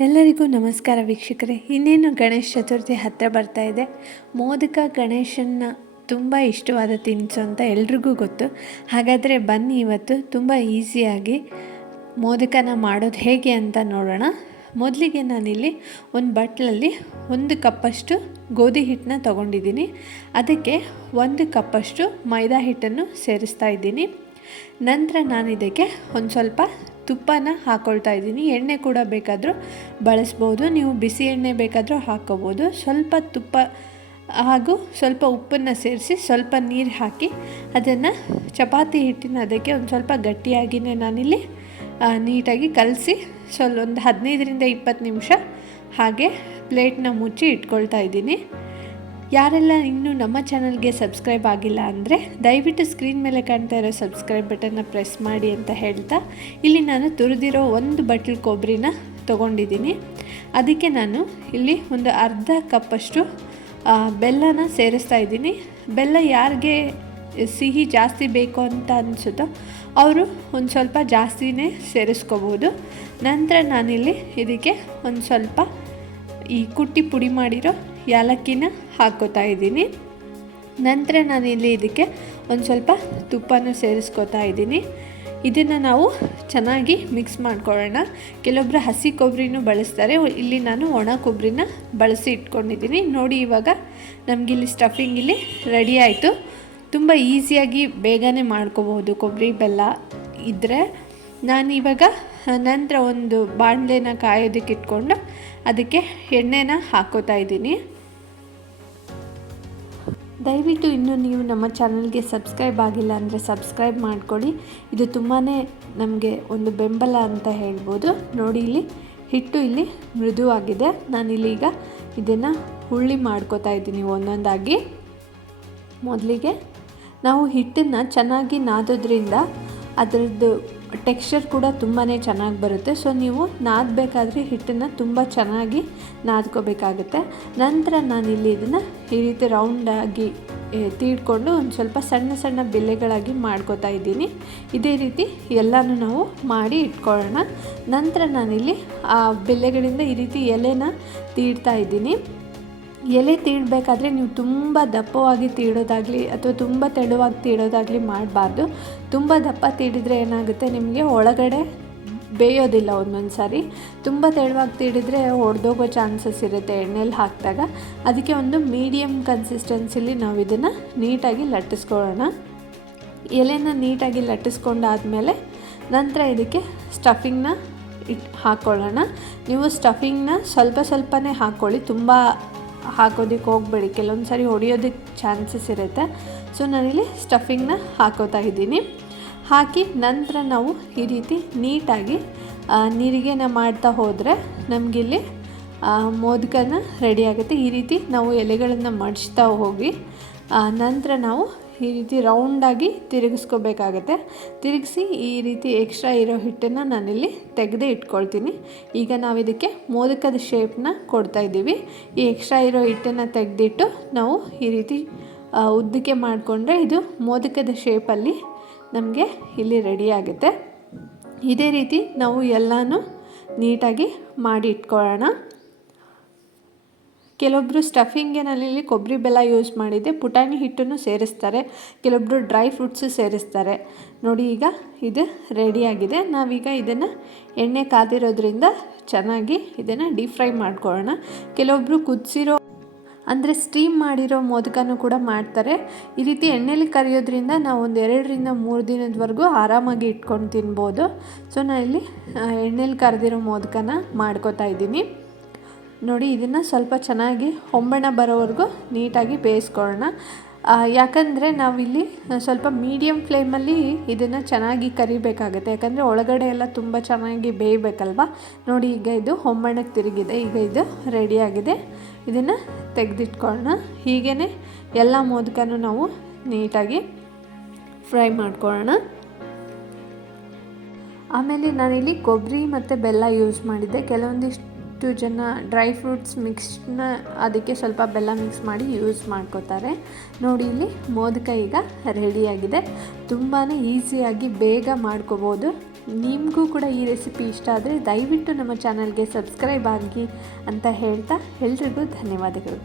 ಎಲ್ಲರಿಗೂ ನಮಸ್ಕಾರ ವೀಕ್ಷಕರೇ. ಇನ್ನೇನು ಗಣೇಶ ಚತುರ್ಥಿ ಹತ್ತಿರ ಬರ್ತಾ ಇದೆ. ಮೋದಕ ಗಣೇಶನ ತುಂಬ ಇಷ್ಟವಾದ ತಿನಿಸು ಅಂತ ಎಲ್ರಿಗೂ ಗೊತ್ತು. ಹಾಗಾದರೆ ಬನ್ನಿ ಇವತ್ತು ತುಂಬ ಈಸಿಯಾಗಿ ಮೋದಕನ ಮಾಡೋದು ಹೇಗೆ ಅಂತ ನೋಡೋಣ. ಮೊದಲಿಗೆ ನಾನಿಲ್ಲಿ ಒಂದು ಬಟ್ಲಲ್ಲಿ ಒಂದು ಕಪ್ಪಷ್ಟು ಗೋಧಿ ಹಿಟ್ಟನ್ನ ತೊಗೊಂಡಿದ್ದೀನಿ. ಅದಕ್ಕೆ ಒಂದು ಕಪ್ಪಷ್ಟು ಮೈದಾ ಹಿಟ್ಟನ್ನು ಸೇರಿಸ್ತಾ ಇದ್ದೀನಿ. ನಂತರ ನಾನು ಇದಕ್ಕೆ ಒಂದು ಸ್ವಲ್ಪ ತುಪ್ಪನ ಹಾಕ್ಕೊಳ್ತಾ ಇದ್ದೀನಿ. ಎಣ್ಣೆ ಕೂಡ ಬೇಕಾದರೂ ಬಳಸ್ಬೋದು. ನೀವು ಬಿಸಿ ಎಣ್ಣೆ ಬೇಕಾದರೂ ಹಾಕ್ಕೋಬೋದು ಸ್ವಲ್ಪ ತುಪ್ಪ ಹಾಗೂ ಸ್ವಲ್ಪ ಉಪ್ಪನ್ನು ಸೇರಿಸಿ ಸ್ವಲ್ಪ ನೀರು ಹಾಕಿ ಅದನ್ನು ಚಪಾತಿ ಹಿಟ್ಟಿನ ಅದಕ್ಕೆ ಒಂದು ಸ್ವಲ್ಪ ಗಟ್ಟಿಯಾಗಿಯೇ ನಾನಿಲ್ಲಿ ನೀಟಾಗಿ ಕಲಸಿ ಸ್ವಲ್ಪ ಒಂದು ಹದಿನೈದರಿಂದ ಇಪ್ಪತ್ತು ನಿಮಿಷ ಹಾಗೆ ಪ್ಲೇಟ್ನ ಮುಚ್ಚಿ ಇಟ್ಕೊಳ್ತಾ ಇದ್ದೀನಿ. ಯಾರೆಲ್ಲ ಇನ್ನೂ ನಮ್ಮ ಚಾನಲ್ಗೆ ಸಬ್ಸ್ಕ್ರೈಬ್ ಆಗಿಲ್ಲ ಅಂದರೆ ದಯವಿಟ್ಟು ಸ್ಕ್ರೀನ್ ಮೇಲೆ ಕಾಣ್ತಾ ಇರೋ ಸಬ್ಸ್ಕ್ರೈಬ್ ಬಟನ್ನ ಪ್ರೆಸ್ ಮಾಡಿ ಅಂತ ಹೇಳ್ತಾ. ಇಲ್ಲಿ ನಾನು ತುರಿದಿರೋ ಒಂದು ಬಟ್ಲು ಕೊಬ್ಬರಿನ ತೊಗೊಂಡಿದ್ದೀನಿ. ಅದಕ್ಕೆ ನಾನು ಇಲ್ಲಿ ಒಂದು ಅರ್ಧ ಕಪ್ಪಷ್ಟು ಬೆಲ್ಲನ ಸೇರಿಸ್ತಾ ಇದ್ದೀನಿ. ಬೆಲ್ಲ ಯಾರಿಗೆ ಸಿಹಿ ಜಾಸ್ತಿ ಬೇಕು ಅಂತ ಅನಿಸುತ್ತೋ ಅವರು ಒಂದು ಸ್ವಲ್ಪ ಜಾಸ್ತಿನೇ ಸೇರಿಸ್ಕೋಬೋದು ನಂತರ ನಾನಿಲ್ಲಿ ಇದಕ್ಕೆ ಒಂದು ಸ್ವಲ್ಪ ಈ ಕುಟ್ಟಿ ಪುಡಿ ಮಾಡಿರೋ ಯಾಲಕ್ಕಿನ ಹಾಕ್ಕೋತಾ ಇದ್ದೀನಿ. ನಂತರ ನಾನಿಲ್ಲಿ ಇದಕ್ಕೆ ಒಂದು ಸ್ವಲ್ಪ ತುಪ್ಪನೂ ಸೇರಿಸ್ಕೋತಾ ಇದ್ದೀನಿ. ಇದನ್ನು ನಾವು ಚೆನ್ನಾಗಿ ಮಿಕ್ಸ್ ಮಾಡ್ಕೊಳ್ಳೋಣ. ಕೆಲವೊಬ್ಬರು ಹಸಿ ಕೊಬ್ಬರಿನೂ ಬಳಸ್ತಾರೆ. ಇಲ್ಲಿ ನಾನು ಒಣ ಕೊಬ್ಬರಿನ ಬಳಸಿ ಇಟ್ಕೊಂಡಿದ್ದೀನಿ. ನೋಡಿ ಇವಾಗ ನಮಗಿಲ್ಲಿ ಸ್ಟಫಿಂಗ್ ಇಲ್ಲಿ ರೆಡಿ ಆಯಿತು. ತುಂಬ ಈಸಿಯಾಗಿ ಬೇಗನೆ ಮಾಡ್ಕೋಬೋದು ಕೊಬ್ಬರಿ ಬೆಲ್ಲ ಇದ್ದರೆ ನಾನು ಇವಾಗ ನಂತರ ಒಂದು ಬಾಣಲೆನ ಕಾಯೋದಕ್ಕೆ ಇಟ್ಕೊಂಡು ಅದಕ್ಕೆ ಎಣ್ಣೆನ ಹಾಕೋತಾ ಇದ್ದೀನಿ. ದಯವಿಟ್ಟು ಇನ್ನೂ ನೀವು ನಮ್ಮ ಚಾನಲ್ಗೆ ಸಬ್ಸ್ಕ್ರೈಬ್ ಆಗಿಲ್ಲ ಅಂದರೆ ಸಬ್ಸ್ಕ್ರೈಬ್ ಮಾಡ್ಕೊಳ್ಳಿ. ಇದು ತುಂಬಾ ನಮಗೆ ಒಂದು ಬೆಂಬಲ ಅಂತ ಹೇಳ್ಬೋದು. ನೋಡಿ ಇಲ್ಲಿ, ಹಿಟ್ಟು ಇಲ್ಲಿ ಮೃದುವಾಗಿದೆ. ನಾನಿಲ್ಲಿ ಈಗ ಇದನ್ನು ಹುಳ್ಳಿ ಮಾಡ್ಕೋತಾ ಇದ್ದೀನಿ ಒಂದೊಂದಾಗಿ. ಮೊದಲಿಗೆ ನಾವು ಹಿಟ್ಟನ್ನು ಚೆನ್ನಾಗಿ ನಾದೋದ್ರಿಂದ ಅದರದ್ದು ಟೆಕ್ಸ್ಚರ್ ಕೂಡ ತುಂಬಾ ಚೆನ್ನಾಗಿ ಬರುತ್ತೆ. ಸೊ ನೀವು ನಾದಬೇಕಾದ್ರೆ ಹಿಟ್ಟನ್ನು ತುಂಬ ಚೆನ್ನಾಗಿ ನಾದ್ಕೋಬೇಕಾಗುತ್ತೆ. ನಂತರ ನಾನಿಲ್ಲಿ ಇದನ್ನು ಈ ರೀತಿ ರೌಂಡಾಗಿ ತೀಡ್ಕೊಂಡು ಒಂದು ಸ್ವಲ್ಪ ಸಣ್ಣ ಸಣ್ಣ ಬೆಲೆಗಳಾಗಿ ಮಾಡ್ಕೋತಾ ಇದ್ದೀನಿ. ಇದೇ ರೀತಿ ಎಲ್ಲನೂ ನಾವು ಮಾಡಿ ಇಟ್ಕೊಳ್ಳೋಣ. ನಂತರ ನಾನಿಲ್ಲಿ ಆ ಬೆಲೆಗಳಿಂದ ಈ ರೀತಿ ಎಲೆನ ತೀಡ್ತಾ ಇದ್ದೀನಿ. ಎಲೆ ತೀಡಬೇಕಾದ್ರೆ ನೀವು ತುಂಬ ದಪ್ಪವಾಗಿ ತೀಡೋದಾಗಲಿ ಅಥವಾ ತುಂಬ ತೆಳುವಾಗಿ ತೀಡೋದಾಗಲಿ ಮಾಡಬಾರ್ದು. ತುಂಬ ದಪ್ಪ ತೀಡಿದರೆ ಏನಾಗುತ್ತೆ? ನಿಮಗೆ ಒಳಗಡೆ ಬೇಯೋದಿಲ್ಲ ಒಂದೊಂದು ಸಾರಿ. ತುಂಬ ತೆಳುವಾಗಿ ತೀಡಿದರೆ ಒಡೆದೋಗೋ ಚಾನ್ಸಸ್ ಇರುತ್ತೆ ಎಣ್ಣೆಲಿ ಹಾಕಿದಾಗ. ಅದಕ್ಕೆ ಒಂದು ಮೀಡಿಯಮ್ ಕನ್ಸಿಸ್ಟೆನ್ಸಿಲಿ ನಾವು ಇದನ್ನು ನೀಟಾಗಿ ಲಟ್ಟಿಸ್ಕೊಳ್ಳೋಣ. ಎಲೆನ ನೀಟಾಗಿ ಲಟ್ಟಿಸ್ಕೊಂಡಾದಮೇಲೆ ನಂತರ ಇದಕ್ಕೆ ಸ್ಟಫಿಂಗ್ನ ಇಟ್ ಹಾಕ್ಕೊಳ್ಳೋಣ ನೀವು ಸ್ಟಫಿಂಗ್ನ ಸ್ವಲ್ಪ ಸ್ವಲ್ಪನೇ ಹಾಕ್ಕೊಳ್ಳಿ ತುಂಬ ಹಾಕೋದಕ್ಕೆ ಹೋಗಬೇಡಿ. ಕೆಲವೊಂದು ಸಾರಿ ಹೊಡಿಯೋದಕ್ಕೆ ಚಾನ್ಸಸ್ ಇರುತ್ತೆ. ಸೊ ನಾನಿಲ್ಲಿ ಸ್ಟಫಿಂಗ್ನ ಹಾಕೋತಾ ಇದ್ದೀನಿ. ಹಾಕಿ ನಂತರ ನಾವು ಈ ರೀತಿ ನೀಟಾಗಿ ನೀರಿಗೆನ ಮಾಡ್ತಾ ಹೋದರೆ ನಮಗಿಲ್ಲಿ ಮೋದಕನ ರೆಡಿ ಆಗುತ್ತೆ. ಈ ರೀತಿ ನಾವು ಎಲೆಗಳನ್ನು ಮಡಿಸ್ತಾ ಹೋಗಿ ನಂತರ ನಾವು ಈ ರೀತಿ ರೌಂಡಾಗಿ ತಿರುಗಿಸ್ಕೋಬೇಕಾಗತ್ತೆ. ತಿರುಗಿಸಿ ಈ ರೀತಿ ಎಕ್ಸ್ಟ್ರಾ ಇರೋ ಹಿಟ್ಟನ್ನು ನಾನಿಲ್ಲಿ ತೆಗೆದೇ ಇಟ್ಕೊಳ್ತೀನಿ. ಈಗ ನಾವು ಇದಕ್ಕೆ ಮೋದಕದ ಶೇಪ್ನ ಕೊಡ್ತಾಯಿದ್ದೀವಿ ಈ ಎಕ್ಸ್ಟ್ರಾ ಇರೋ ಹಿಟ್ಟನ್ನು ತೆಗೆದಿಟ್ಟು ನಾವು ಈ ರೀತಿ ಉದ್ದಕ್ಕೆ ಮಾಡಿಕೊಂಡ್ರೆ ಇದು ಮೋದಕದ ಶೇಪಲ್ಲಿ ನಮಗೆ ಇಲ್ಲಿ ರೆಡಿ ಆಗುತ್ತೆ. ಇದೇ ರೀತಿ ನಾವು ಎಲ್ಲನೂ ನೀಟಾಗಿ ಮಾಡಿ ಇಟ್ಕೊಳ್ಳೋಣ. ಕೆಲವೊಬ್ಬರು ಸ್ಟಫಿಂಗ್ಗೆ ನಾನಿಲ್ಲಿ ಕೊಬ್ಬರಿ ಬೆಲ್ಲ ಯೂಸ್ ಮಾಡಿದ್ದೆ ಪುಟಾಣಿ ಹಿಟ್ಟನ್ನು ಸೇರಿಸ್ತಾರೆ ಕೆಲವೊಬ್ಬರು ಡ್ರೈ ಫ್ರೂಟ್ಸು ಸೇರಿಸ್ತಾರೆ. ನೋಡಿ ಈಗ ಇದು ರೆಡಿಯಾಗಿದೆ ನಾವೀಗ ಇದನ್ನು ಎಣ್ಣೆ ಕಾದಿರೋದ್ರಿಂದ ಚೆನ್ನಾಗಿ ಇದನ್ನು ಡೀಪ್ ಫ್ರೈ ಮಾಡ್ಕೊಳ್ಳೋಣ. ಕೆಲವೊಬ್ಬರು ಕುದಿಸಿರೋ, ಅಂದರೆ ಸ್ಟೀಮ್ ಮಾಡಿರೋ ಮೋದಕನೂ ಕೂಡ ಮಾಡ್ತಾರೆ. ಈ ರೀತಿ ಎಣ್ಣೆಲಿ ಕರಿಯೋದ್ರಿಂದ ನಾವು ಒಂದು ಎರಡರಿಂದ ಮೂರು ದಿನದವರೆಗೂ ಆರಾಮಾಗಿ ಇಟ್ಕೊಂಡು ತಿನ್ಬೋದು. ಸೊ ನಾನು ಇಲ್ಲಿ ಎಣ್ಣೆಲಿ ಕರೆದಿರೋ ಮೋದಕನ ಮಾಡ್ಕೋತಾ ಇದ್ದೀನಿ. ನೋಡಿ, ಇದನ್ನು ಸ್ವಲ್ಪ ಚೆನ್ನಾಗಿ ಹೊಂಬಣ ಬರೋವರೆಗೂ ನೀಟಾಗಿ ಬೇಯಿಸ್ಕೊಳ್ಳೋಣ. ಯಾಕಂದರೆ ನಾವಿಲ್ಲಿ ಸ್ವಲ್ಪ ಮೀಡಿಯಮ್ ಫ್ಲೇಮಲ್ಲಿ ಇದನ್ನು ಚೆನ್ನಾಗಿ ಕರಿಬೇಕಾಗುತ್ತೆ. ಯಾಕಂದರೆ ಒಳಗಡೆ ಎಲ್ಲ ತುಂಬ ಚೆನ್ನಾಗಿ ಬೇಯಬೇಕಲ್ವ? ನೋಡಿ, ಈಗ ಇದು ಹೊಂಬಣ್ಣಕ್ಕೆ ತಿರುಗಿದೆ. ಈಗ ಇದು ರೆಡಿಯಾಗಿದೆ. ಇದನ್ನು ತೆಗೆದಿಟ್ಕೊಳ್ಳೋಣ. ಹೀಗೇ ಎಲ್ಲ ಮೋದಕನೂ ನಾವು ನೀಟಾಗಿ ಫ್ರೈ ಮಾಡ್ಕೊಳ್ಳೋಣ. ಆಮೇಲೆ ನಾನಿಲ್ಲಿ ಕೊಬ್ಬರಿ ಮತ್ತು ಬೆಲ್ಲ ಯೂಸ್ ಮಾಡಿದ್ದೆ. ಕೆಲವೊಂದಿಷ್ಟು ಎಷ್ಟು ಜನ ಡ್ರೈ ಫ್ರೂಟ್ಸ್ ಮಿಕ್ಸ್ನ ಅದಕ್ಕೆ ಸ್ವಲ್ಪ ಬೆಲ್ಲ ಮಿಕ್ಸ್ ಮಾಡಿ ಯೂಸ್ ಮಾಡ್ಕೋತಾರೆ. ನೋಡಿ ಇಲ್ಲಿ ಮೋದಕ ಈಗ ರೆಡಿಯಾಗಿದೆ. ತುಂಬಾ ಈಸಿಯಾಗಿ ಬೇಗ ಮಾಡ್ಕೋಬೋದು. ನಿಮಗೂ ಕೂಡ ಈ ರೆಸಿಪಿ ಇಷ್ಟ ಆದರೆ ದಯವಿಟ್ಟು ನಮ್ಮ ಚಾನಲ್ಗೆ ಸಬ್ಸ್ಕ್ರೈಬ್ ಆಗಿ ಅಂತ ಹೇಳ್ತಾ ಎಲ್ರಿಗೂ ಧನ್ಯವಾದಗಳು.